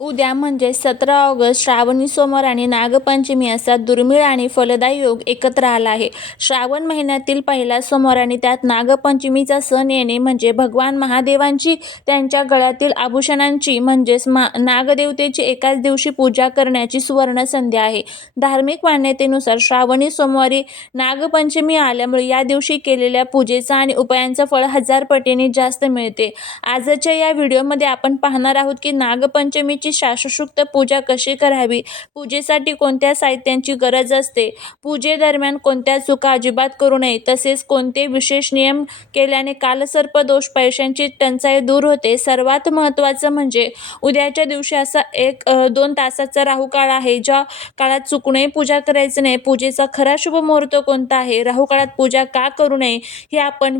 उद्या म्हणजे 17 ऑगस्ट श्रावणी सोमवार आणि नागपंचमी असा दुर्मिळ आणि फलदायी योग एकत्र आला आहे. श्रावण महिन्यातील पहिला सोमवार आणि त्यात नागपंचमीचा सण येणे म्हणजे भगवान महादेवांची त्यांच्या गळ्यातील आभूषणांची म्हणजेच नागदेवतेची एकाच दिवशी पूजा करण्याची सुवर्ण संधी आहे. धार्मिक मान्यतेनुसार श्रावणी सोमवारी नागपंचमी आल्यामुळे या दिवशी केलेल्या पूजेचा आणि उपायांचं फळ 1000 पटीने जास्त मिळते. आजच्या या व्हिडिओमध्ये आपण पाहणार आहोत की नागपंचमीची शास्त्रोक्त पूजा कशी करावी, पूजेसाठी कोणत्या साहित्यांची गरज असते, पूजेदरम्यान कोणत्या चुका अजिबात करू नये, तसेच कोणते विशेष नियम केल्याने कालसर्पदोष, पैशांची टंचाई दूर होते. सर्वात महत्त्वाचं म्हणजे उद्याच्या दिवशी असा 1-2 तासाचा राहू काळ आहे, ज्या काळात चुकूनही पूजा करायची नाही. पूजेचा खरा शुभ मुहूर्त कोणता आहे, राहू काळात पूजा का करू नये, हे आपण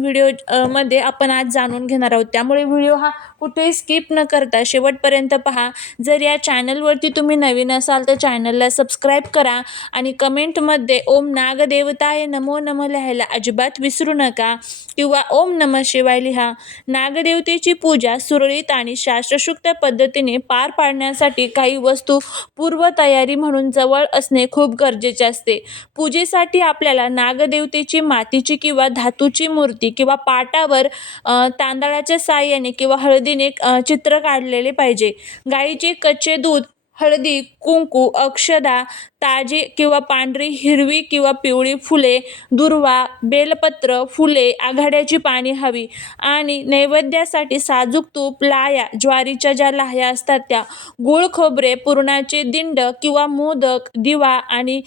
मध्ये आपण आज जाणून घेणार आहोत. त्यामुळे व्हिडिओ हा कुठेही स्किप न करता शेवटपर्यंत पहा. जर या चॅनलवरती तुम्ही नवीन असाल तर चॅनलला सबस्क्राईब करा आणि कमेंटमध्ये ओम नागदेवताय नमो नमः लिहायला अजिबात विसरू नका किंवा ओम नमः शिवाय लिहा. नागदेवतेची पूजा सुरळीत आणि शास्त्रोक्त पद्धतीने पार पाडण्यासाठी काही वस्तू पूर्वतयारी म्हणून जवळ असणे खूप गरजेचे असते. पूजेसाठी आपल्याला नागदेवतेची मातीची किंवा धातूची मूर्ती किंवा पाटावर तांदळाच्या साहाय्याने किंवा हळदीने चित्र काढलेले पाहिजे. गाईचे कच्चे दूध, हळदी, कुंकू, अक्षदा, ताजी किंवा पांढरी, हिरवी किंवा पिवळी फुले, दुर्वा, बेलपत्र, फुले, आघाड्याची पाने हवी आणि नैवेद्यासाठी साजूक तूप, लाह्या, ज्वारीच्या ज्या लाह्या असतात त्या, गूळ, खोबरे, पुरणाचे दिंड किंवा मोदक, दिवा आणि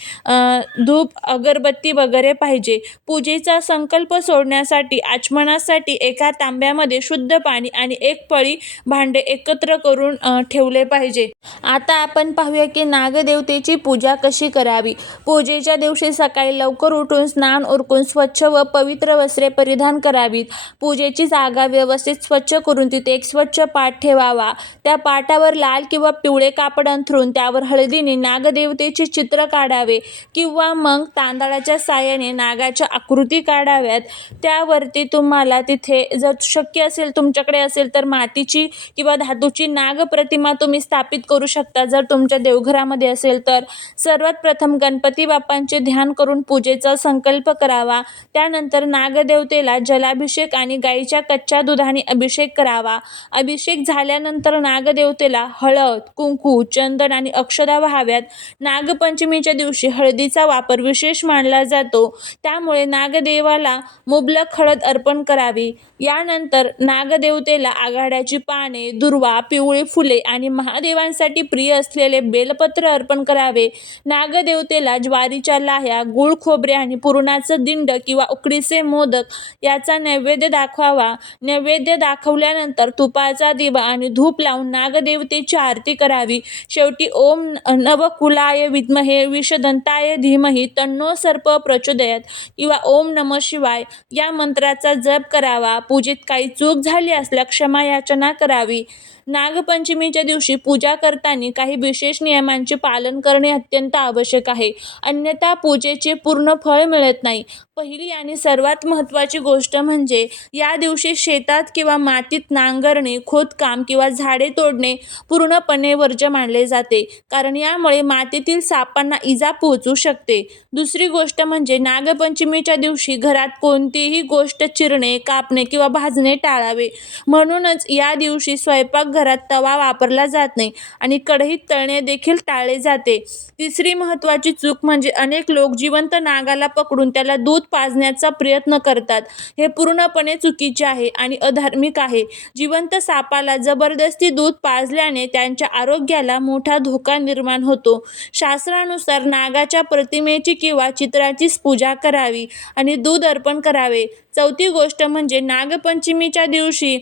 धूप, अगरबत्ती वगैरे पाहिजे. पूजेचा संकल्प सोडण्यासाठी आचमनासाठी एका तांब्यामध्ये शुद्ध पाणी आणि एक पळी भांडे एकत्र करून ठेवले पाहिजे. आता आपण पाहूया की नागदेवतेची पूजा कशी करावी. पूजेच्या दिवशी सकाळी लवकर उठून स्नान उरकून स्वच्छ व पवित्र वस्त्रे परिधान करावीत. पूजेची जागा व्यवस्थित स्वच्छ करून तिथे एक स्वच्छ पाट ठेवावा. त्या पाटावर लाल किंवा पिवळे कापड अंथरून त्यावर हळदीने नागदेवतेचे चित्र काढावे किंवा मग तांदळाच्या साहाय्याने नागाच्या आकृती काढाव्यात. त्यावरती तुम्हाला तिथे जर शक्य असेल, तुमच्याकडे असेल तर मातीची किंवा धातूची नागप्रतिमा तुम्ही स्थापित करू शकता. जर तुमच्या देवघरामध्ये असेल तर सर्वात प्रथम गणपती बाप्पांचे ध्यान करून पूजेचा संकल्प करावा. त्यानंतर नागदेवतेला जलाभिषेक आणि गाईच्या कच्च्या दुधाने अभिषेक करावा. अभिषेक झाल्यानंतर नागदेवतेला हळद, कुंकू, चंदन आणि अक्षदा वाहाव्यात. नागपंचमीच्या दिवशी हळदीचा वापर विशेष मानला जातो, त्यामुळे नागदेवाला मुबलक हळद अर्पण करावी. यानंतर नागदेवतेला आघाड्याची पाने, दुर्वा, पिवळी फुले आणि महादेवांसाठी प्रिय असलेले बेलपत्र अर्पण करावे. नागदेवतेला ज्वारीच्या लाह्या, गूळ, खोबरे आणि पुरणाचं दिंड किंवा उकडीचे मोदक याचा नैवेद्य दाखवावा. नैवेद्य दाखवल्यानंतर तुपाचा दिवा आणि धूप लावून नागदेवतेची आरती करावी. शेवटी ओम नवकुलाय विद्महे विषदंताय धीमहि तन्नो सर्प प्रचोदयात किंवा ओम नमः शिवाय या मंत्राचा जप करावा. पूजेत काही चूक झाली असल्यास क्षमा याचना करावी. नागपंचमीच्या दिवशी पूजा करताना काही विशेष नियमांचे पालन करणे अत्यंत आवश्यक आहे, अन्यथा पूजेचे पूर्ण फळ मिळत नाही. पहिली आणि सर्वात महत्त्वाची गोष्ट म्हणजे या दिवशी शेतात किंवा मातीत नांगरणे, खोदकाम किंवा झाडे तोडणे पूर्णपणे वर्ज्य मानले जाते, कारण यामुळे मातीतील सापांना इजा पोहोचू शकते. दुसरी गोष्ट म्हणजे नागपंचमीच्या दिवशी घरात कोणतीही गोष्ट चिरणे, कापणे किंवा भाजणे टाळावे. म्हणूनच या दिवशी स्वयंपाकघरात तवा वापरला जात नाही आणि कढईत तळणे देखील टाळले जाते. तिसरी महत्त्वाची चूक म्हणजे अनेक लोक जिवंत नागाला पकडून त्याला दूध पाजण्याचा प्रयत्न करतात. हे पूर्णपणे चुकीचे आहे आणि अधार्मिक आहे. जिवंत सापाला जबरदस्ती दूध पाजल्याने त्यांच्या आरोग्याला मोठा धोका निर्माण होतो. शास्त्रानुसार नागाच्या प्रतिमेची किंवा चित्राचीच पूजा करावी आणि दूध अर्पण करावे. चौथी गोष्ट म्हणजे नागपंचमीच्या दिवशी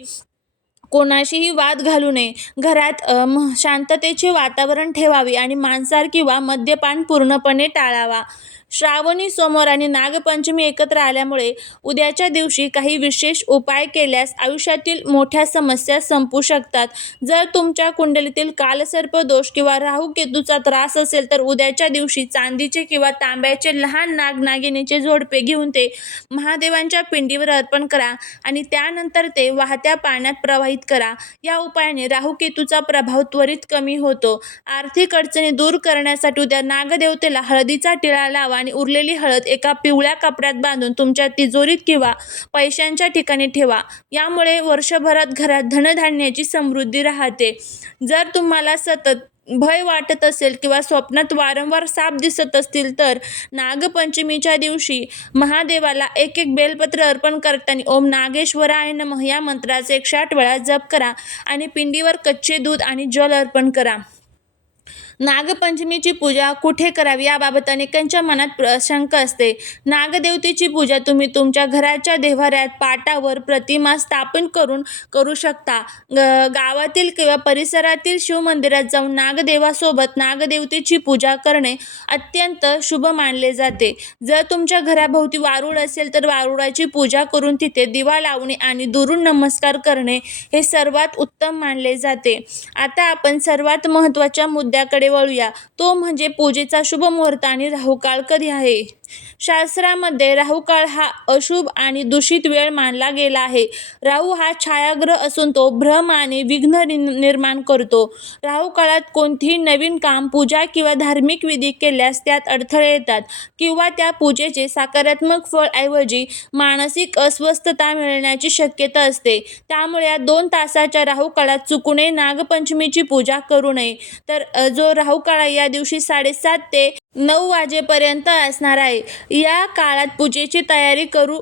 कोणाशीही वाद घालू नये. घरात शांततेचे वातावरण ठेवावे आणि मांसाहार किंवा मद्यपान पूर्णपणे टाळावा. श्रावणी सोमवार आणि नागपंचमी एकत्र आल्यामुळे उद्याच्या दिवशी काही विशेष उपाय केल्यास आयुष्यातील मोठ्या समस्या संपू शकतात. जर तुमच्या कुंडलीतील कालसर्प दोष किंवा राहू केतूचा त्रास असेल तर उद्याच्या दिवशी चांदीचे किंवा तांब्याचे लहान नागिनीचे जोडपे घेऊन ते महादेवांच्या पिंडीवर अर्पण करा आणि त्यानंतर ते वाहत्या पाण्यात प्रवाहित करा. या उपायाने राहू केतूचा प्रभाव त्वरित कमी होतो. आर्थिक अडचणी दूर करण्यासाठी उद्या नागदेवतेला हळदीचा टिळा लावा आणि उरलेली हळद एका पिवळ्या कपड्यात बांधून तुमच्या तिजोरीत किंवा पैशांच्या ठिकाणी ठेवा. यामुळे वर्षभरात घरात धनधान्याची समृद्धी राहते. जर तुम्हाला सतत भय वाटत असेल किंवा स्वप्नात वारंवार साप दिसत असतील तर नागपंचमीच्या दिवशी महादेवाला एक बेलपत्र अर्पण करताना ओम नागेश्वराय नमः या मंत्राचे 108 वेळा जप करा आणि पिंडीवर कच्चे दूध आणि जल अर्पण करा. नागपंचमीची पूजा कुठे करावी याबाबत अनेकांच्या मनात शंका असते. नागदेवतेची पूजा तुम्ही तुमच्या घराच्या देव्हाऱ्यात, पाटावर प्रतिमा स्थापन करून करू शकता. गावातील किंवा परिसरातील शिवमंदिरात जाऊन नागदेवासोबत नागदेवतेची पूजा करणे अत्यंत शुभ मानले जाते. जर तुमच्या घराभोवती वारूळ असेल तर वारुळाची पूजा करून तिथे दिवा लावणे आणि दुरून नमस्कार करणे हे सर्वात उत्तम मानले जाते. आता आपण सर्वात महत्त्वाच्या मुद्द्याकडे वळूया, तो म्हणजे पूजेचा शुभ मुहूर्त आणि राहुकाळ कधी आहे. शास्त्रामध्ये राहुकाळ हा अशुभ आणि दूषित वेळ मानला गेला आहे. राहू हा छायाग्रह असून तो भ्रम आणि विघ्न निर्माण करतो. राहुकाळात कोणतीही नवीन काम, पूजा किंवा धार्मिक विधी केल्यास त्यात अडथळे येतात किंवा त्या पूजेचे सकारात्मक फळ ऐवजी मानसिक अस्वस्थता मिळण्याची शक्यता असते. त्यामुळे या 2 तासाच्या राहुकाळात चुकूनही नागपंचमीची पूजा करू नये. तर जो राहुकाळ या दिवशी 7:30 ते 9 वाजेपर्यंत असणार आहे. या काळात पूजेची तयारी करू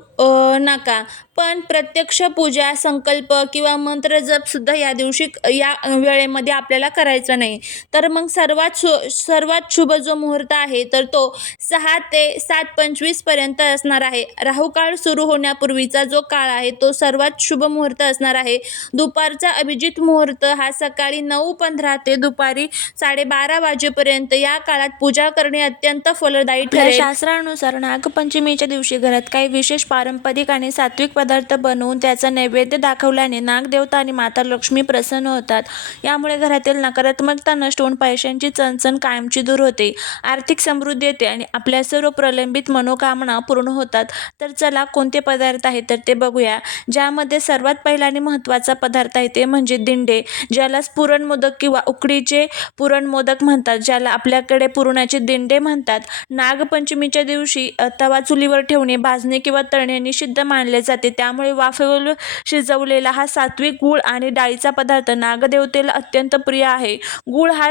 नका, पण प्रत्यक्ष पूजा, संकल्प किंवा मंत्र जप सुद्धा या दिवशी या वेळेमध्ये आपल्याला करायचा नाही. तर मग सर्वात शुभ जो मुहूर्त आहे तर तो 6 ते 7:25 पर्यंत असणार आहे. राहुकाळ सुरू होण्यापूर्वीचा जो काळ आहे तो सर्वात शुभ मुहूर्त असणार आहे. दुपारचा अभिजित मुहूर्त हा सकाळी 9:15 ते दुपारी 12:30 वाजेपर्यंत. या काळात पूजा करणे अत्यंत फलदायी ठरेल. शास्त्रानुसार नागपंचमीच्या दिवशी घरात काही विशेष पारंपरिक आणि सात्विक पदार्थ बनवून त्याचा नैवेद्य दाखवल्याने नागदेवता आणि माता लक्ष्मी प्रसन्न होतात. यामुळे घरातील नकारात्मकता नष्ट होऊन पैशांची चणचण कायमची दूर होते, आर्थिक समृद्धी येते आणि आपल्या सर्व प्रलंबित मनोकामना पूर्ण होतात. तर चला कोणते पदार्थ आहेत तर ते बघूया. ज्यामध्ये सर्वात पहिला आणि महत्त्वाचा पदार्थ आहे ते म्हणजे दिंडे, ज्याला पुरण मोदक किंवा उकडीचे पुरण मोदक म्हणतात, ज्याला आपल्याकडे पुरणाचे दिंडे म्हणतात. नागपंचमीच्या दिवशी तवा चुलीवर ठेवणे, भाजणे किंवा तळणे निषिद्ध मानले जाते. त्यामुळे वाफेवर शिजवलेला हा सात्विक गूळ आणि डाळीचा पदार्थ नागदेवतेला अत्यंत प्रिय आहे. गूळ हा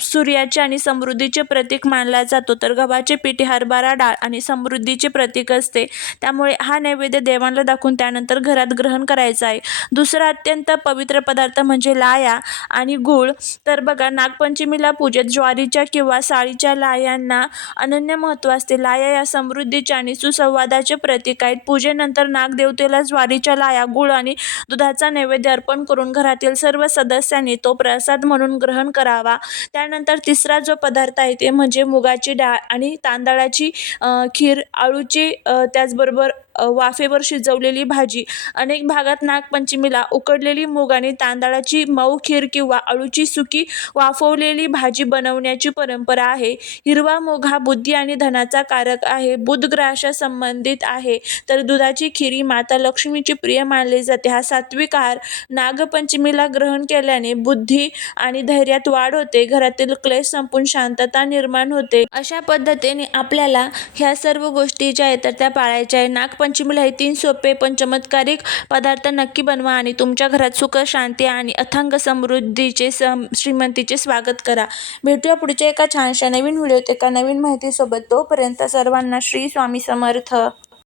सूर्याचे आणि समृद्धीचे प्रतीक मानला जातो, तर गव्हाचे पीठ, हरभरा डाळ आणि समृद्धीचे प्रतीक असते. त्यामुळे हा नैवेद्य देवांना दाखवून त्यानंतर घरात ग्रहण करायचा आहे. दुसरा अत्यंत पवित्र पदार्थ म्हणजे लाया आणि गूळ. तर बघा, नागपंचमीला पूजेत ज्वारीच्या किंवा साळीच्या लायांना अनन्य महत्त्व असते. लाया या समृद्धीचे आणि सुसंवादाचे प्रतीक आहेत. पूजेनंतर नागदेवतेला ज्वारीच्या लाया, गूळ आणि दुधाचा नैवेद्य अर्पण करून घरातील सर्व सदस्यांनी तो प्रसाद म्हणून ग्रहण करावा. त्यानंतर तिसरा जो पदार्थ आहे ते म्हणजे मुगाची डाळ आणि तांदळाची खीर, आळूची त्याचबरोबर वाफेवर शिजवलेली भाजी. अनेक भागात नागपंचमीला उकडलेली मूग आणि तांदळाची मऊ खीर किंवा आळूची सुकी वाफवलेली भाजी बनवण्याची परंपरा आहे. हिरवा मूग हा बुद्धी आणि धनाचा कारक आहे, बुध ग्रहाशी संबंधित आहे. तर दुधाची खीर माता लक्ष्मीची प्रिय मानली जाते. हा सात्विक आहार नागपंचमीला ग्रहण केल्याने बुद्धी आणि धैर्यात वाढ होते, घरातील क्लेश संपून शांतता निर्माण होते. अशा पद्धतीने आपल्याला ह्या सर्व गोष्टी ज्या आहेत तर त्या पाळायच्या आहे. नागपंचमीला हे 3 सोपे पण चमत्कारिक पदार्थ नक्की बनवा आणि तुमच्या घरात सुख, शांती आणि अथांग समृद्धीचे श्रीमंतीचे स्वागत करा. भेटूया पुढच्या एका छानशा नवीन व्हिडिओत एका नवीन माहितीसोबत. तोपर्यंत सर्वांना श्री स्वामी समर्थ.